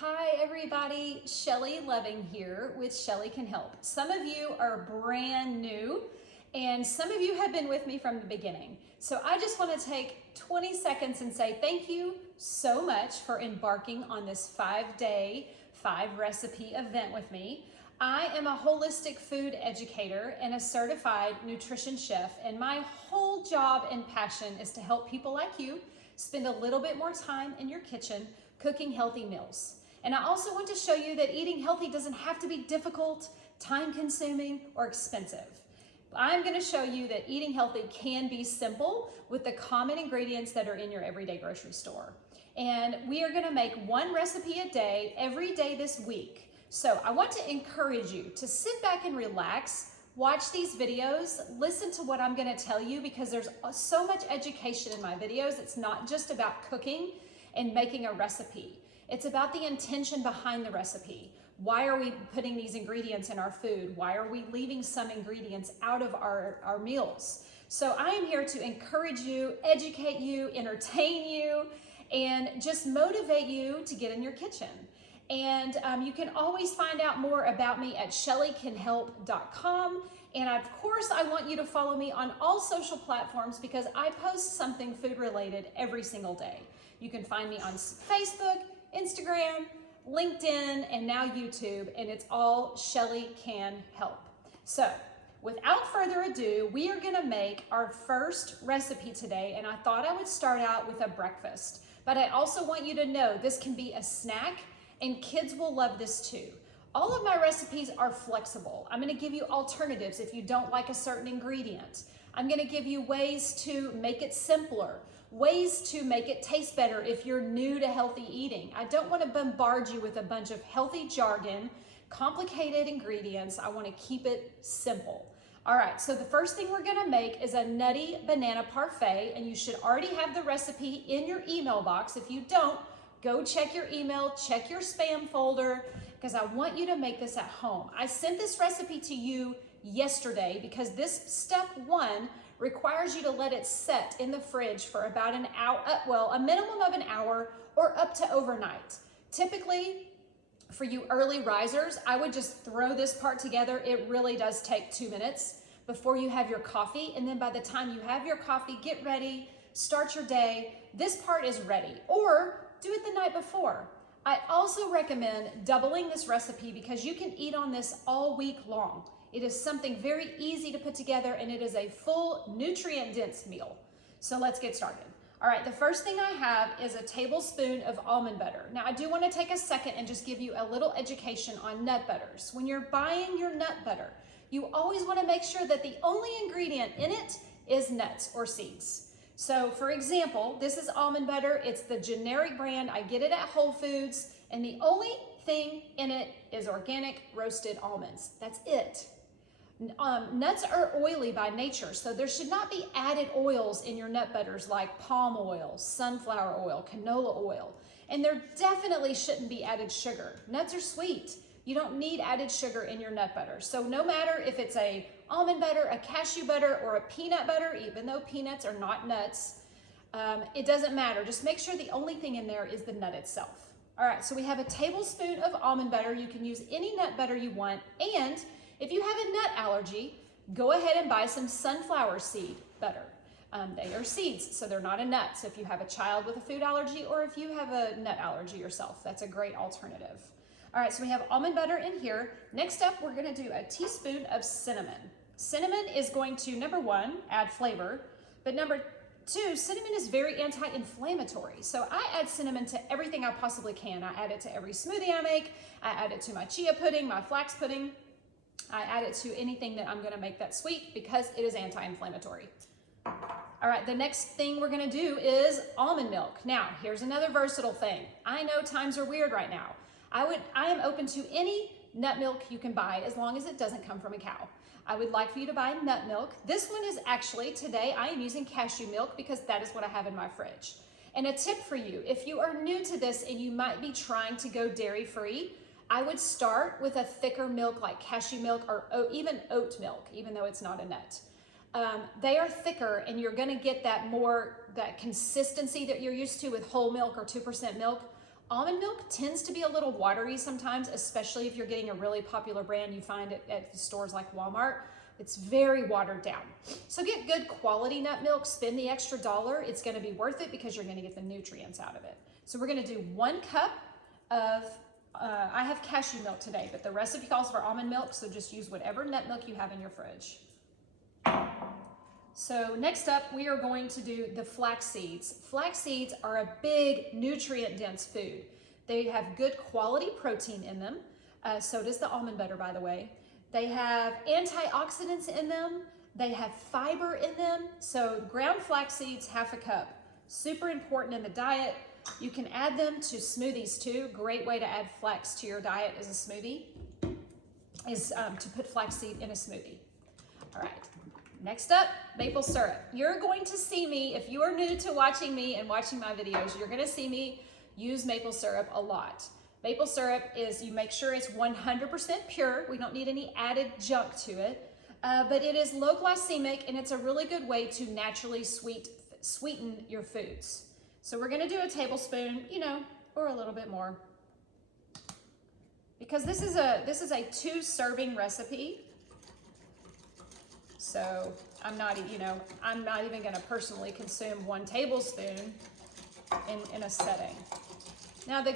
Hi everybody, Shelly Loving here with Shelly Can Help. Some of you are brand new and some of you have been with me from the beginning. So I just want to take 20 seconds and say thank you so much for embarking on this 5-day, 5-recipe event with me. I am a holistic food educator and a certified nutrition chef, and my whole job and passion is to help people like you spend a little bit more time in your kitchen cooking healthy meals. And I also want to show you that eating healthy doesn't have to be difficult, time-consuming, or expensive. I'm going to show you that eating healthy can be simple with the common ingredients that are in your everyday grocery store. And we are going to make one recipe a day, every day this week. So I want to encourage you to sit back and relax, watch these videos, listen to what I'm going to tell you, because there's so much education in my videos. It's not just about cooking and making a recipe. It's about the intention behind the recipe. Why are we putting these ingredients in our food? Why are we leaving some ingredients out of our meals? So I am here to encourage you, educate you, entertain you, and just motivate you to get in your kitchen. And you can always find out more about me at shellycanhelp.com. And of course, I want you to follow me on all social platforms because I post something food related every single day. You can find me on Facebook, Instagram, LinkedIn, and now YouTube, and it's all Shelly Can Help. So without further ado, we are gonna make our first recipe today, and I thought I would start out with a breakfast. But I also want you to know this can be a snack, and kids will love this too. All of my recipes are flexible. I'm gonna give you alternatives if you don't like a certain ingredient. I'm gonna give you ways to make it simpler, ways to make it taste better if you're new to healthy eating. I don't wanna bombard you with a bunch of healthy jargon, complicated ingredients. I wanna keep it simple. All right, so the first thing we're gonna make is a nutty banana parfait, and you should already have the recipe in your email box. If you don't, go check your email, check your spam folder, because I want you to make this at home. I sent this recipe to you yesterday because this step 1 requires you to let it set in the fridge for about an hour, well, a minimum of an hour or up to overnight. Typically, for you early risers, I would just throw this part together. It really does take 2 minutes before you have your coffee. And then by the time you have your coffee, get ready, start your day. This part is ready. Or do it the night before. I also recommend doubling this recipe because you can eat on this all week long. It is something very easy to put together, and it is a full nutrient-dense meal. So let's get started. All right, the first thing I have is a tablespoon of almond butter. Now, I do want to take a second and just give you a little education on nut butters. When you're buying your nut butter, you always want to make sure that the only ingredient in it is nuts or seeds. So, for example, this is almond butter. It's the generic brand. I get it at Whole Foods, and the only thing in it is organic roasted almonds. That's it. Nuts are oily by nature, so there should not be added oils in your nut butters like palm oil, sunflower oil, canola oil, and there definitely shouldn't be added sugar. Nuts are sweet. You don't need added sugar in your nut butter. So no matter if it's a almond butter, a cashew butter, or a peanut butter, even though peanuts are not nuts, it doesn't matter. Just make sure the only thing in there is the nut itself. All right, so we have a tablespoon of almond butter. You can use any nut butter you want, and if you have a nut allergy, go ahead and buy some sunflower seed butter. They are seeds, so they're not a nut. So if you have a child with a food allergy or if you have a nut allergy yourself, that's a great alternative. All right, so we have almond butter in here. Next up, we're gonna do a teaspoon of cinnamon. Cinnamon is going to, number 1, add flavor, but number 2, cinnamon is very anti-inflammatory. So I add cinnamon to everything I possibly can. I add it to every smoothie I make. I add it to my chia pudding, my flax pudding. I add it to anything that I'm gonna make that sweet because it is anti-inflammatory. All right, the next thing we're gonna do is almond milk. Now, here's another versatile thing. I know times are weird right now. I am open to any nut milk you can buy as long as it doesn't come from a cow. I would like for you to buy nut milk. This one is actually, today I am using cashew milk because that is what I have in my fridge. And a tip for you, if you are new to this and you might be trying to go dairy-free, I would start with a thicker milk like cashew milk or even oat milk, even though it's not a nut. They are thicker and you're gonna get that consistency that you're used to with whole milk or 2% milk. Almond milk tends to be a little watery sometimes, especially if you're getting a really popular brand you find at stores like Walmart. It's very watered down. So get good quality nut milk, spend the extra $1. It's gonna be worth it because you're gonna get the nutrients out of it. So we're gonna do 1 cup of, I have cashew milk today, but the recipe calls for almond milk, so just use whatever nut milk you have in your fridge. So next up, we are going to do the flax seeds. Flax seeds are a big nutrient-dense food. They have good quality protein in them. So does the almond butter, by the way. They have antioxidants in them. They have fiber in them. So ground flax seeds, 1/2 cup. Super important in the diet. You can add them to smoothies too. Great way to add flax to your diet as a smoothie is to put flaxseed in a smoothie. All right. Next up, maple syrup. You're going to see me, if you are new to watching me and watching my videos, you're gonna see me use maple syrup a lot. Maple syrup is, you make sure it's 100% pure. We don't need any added junk to it, but it is low glycemic and it's a really good way to naturally sweeten your foods. So we're gonna do a tablespoon, or a little bit more. Because this is a 2-serving recipe. So I'm not even gonna personally consume 1 tablespoon in a setting. Now the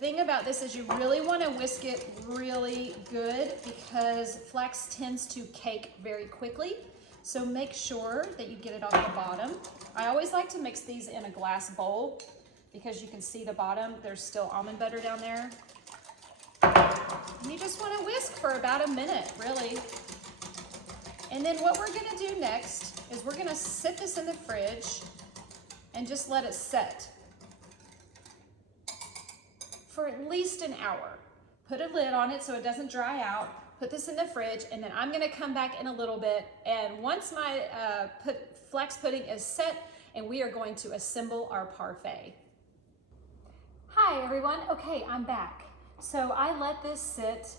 thing about this is you really wanna whisk it really good because flax tends to cake very quickly. So make sure that you get it on the bottom. I always like to mix these in a glass bowl because you can see the bottom, there's still almond butter down there. And you just wanna whisk for about a minute, really. And then what we're gonna do next is we're gonna sit this in the fridge and just let it set for at least an hour. Put a lid on it so it doesn't dry out. Put this in the fridge, and then I'm gonna come back in a little bit, and once my flax pudding is set, and we are going to assemble our parfait. Hi everyone, okay, I'm back. So I let this sit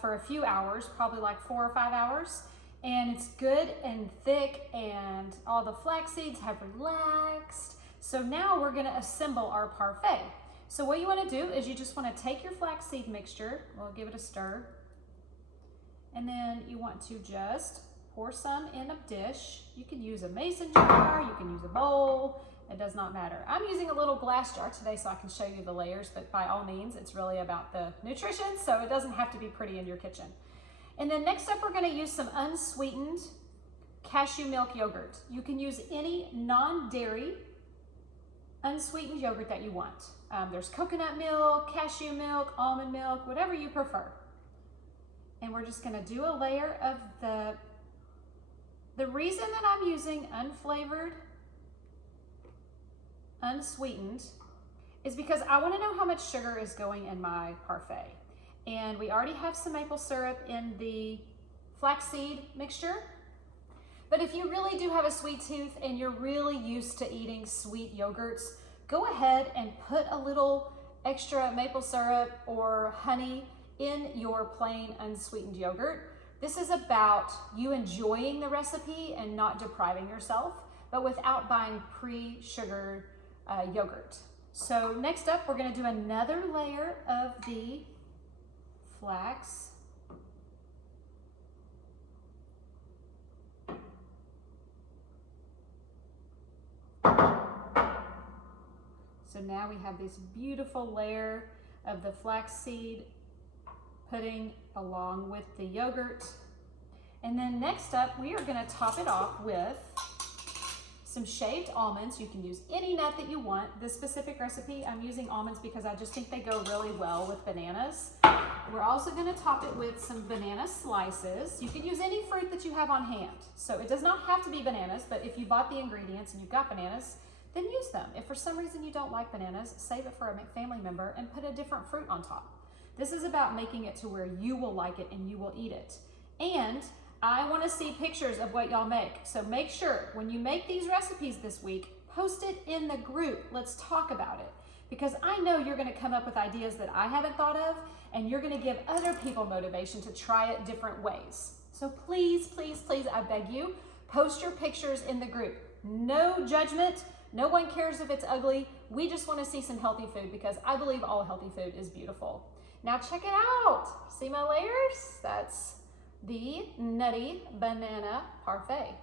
for a few hours, probably like 4 or 5 hours, and it's good and thick, and all the flax seeds have relaxed. So now we're gonna assemble our parfait. So what you wanna do is you just wanna take your flaxseed mixture, we'll give it a stir, and then you want to just pour some in a dish. You can use a mason jar, you can use a bowl, it does not matter. I'm using a little glass jar today so I can show you the layers, but by all means, it's really about the nutrition, so it doesn't have to be pretty in your kitchen. And then next up, we're gonna use some unsweetened cashew milk yogurt. You can use any non-dairy unsweetened yogurt that you want. There's coconut milk, cashew milk, almond milk, whatever you prefer. And we're just gonna do a layer of the reason that I'm using unflavored, unsweetened, is because I wanna know how much sugar is going in my parfait. And we already have some maple syrup in the flaxseed mixture. But if you really do have a sweet tooth and you're really used to eating sweet yogurts, go ahead and put a little extra maple syrup or honey in your plain unsweetened yogurt. This is about you enjoying the recipe and not depriving yourself, but without buying pre-sugared yogurt. So next up, we're gonna do another layer of the flax. So now we have this beautiful layer of the flaxseed pudding along with the yogurt. And then next up, we are gonna top it off with some shaved almonds. You can use any nut that you want. This specific recipe, I'm using almonds because I just think they go really well with bananas. We're also gonna top it with some banana slices. You can use any fruit that you have on hand. So it does not have to be bananas, but if you bought the ingredients and you've got bananas, then use them. If for some reason you don't like bananas, save it for a family member and put a different fruit on top. This is about making it to where you will like it and you will eat it. And I wanna see pictures of what y'all make. So make sure when you make these recipes this week, post it in the group. Let's talk about it. Because I know you're gonna come up with ideas that I haven't thought of, and you're gonna give other people motivation to try it different ways. So please, please, please, I beg you, post your pictures in the group. No judgment, no one cares if it's ugly. We just want to see some healthy food because I believe all healthy food is beautiful. Now check it out. See my layers? That's the Nutty Banana Parfait.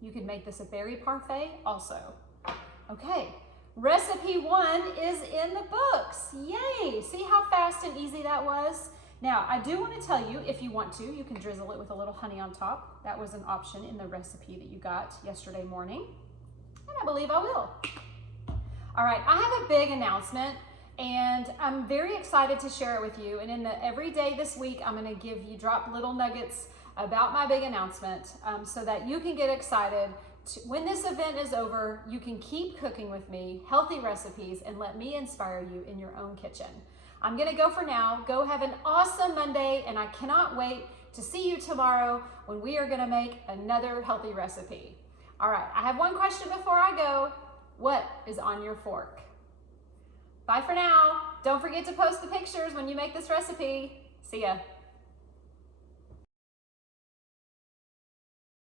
You could make this a berry parfait also. Okay, recipe 1 is in the books. Yay! See how fast and easy that was? Now, I do want to tell you, if you want to, you can drizzle it with a little honey on top. That was an option in the recipe that you got yesterday morning. And I believe I will. All right, I have a big announcement, and I'm very excited to share it with you. And in the every day this week, I'm going to drop little nuggets about my big announcement so that you can get excited. When this event is over, you can keep cooking with me, healthy recipes, and let me inspire you in your own kitchen. I'm gonna go for now. Go have an awesome Monday, and I cannot wait to see you tomorrow when we are gonna make another healthy recipe. All right, I have one question before I go. What is on your fork? Bye for now. Don't forget to post the pictures when you make this recipe. See ya.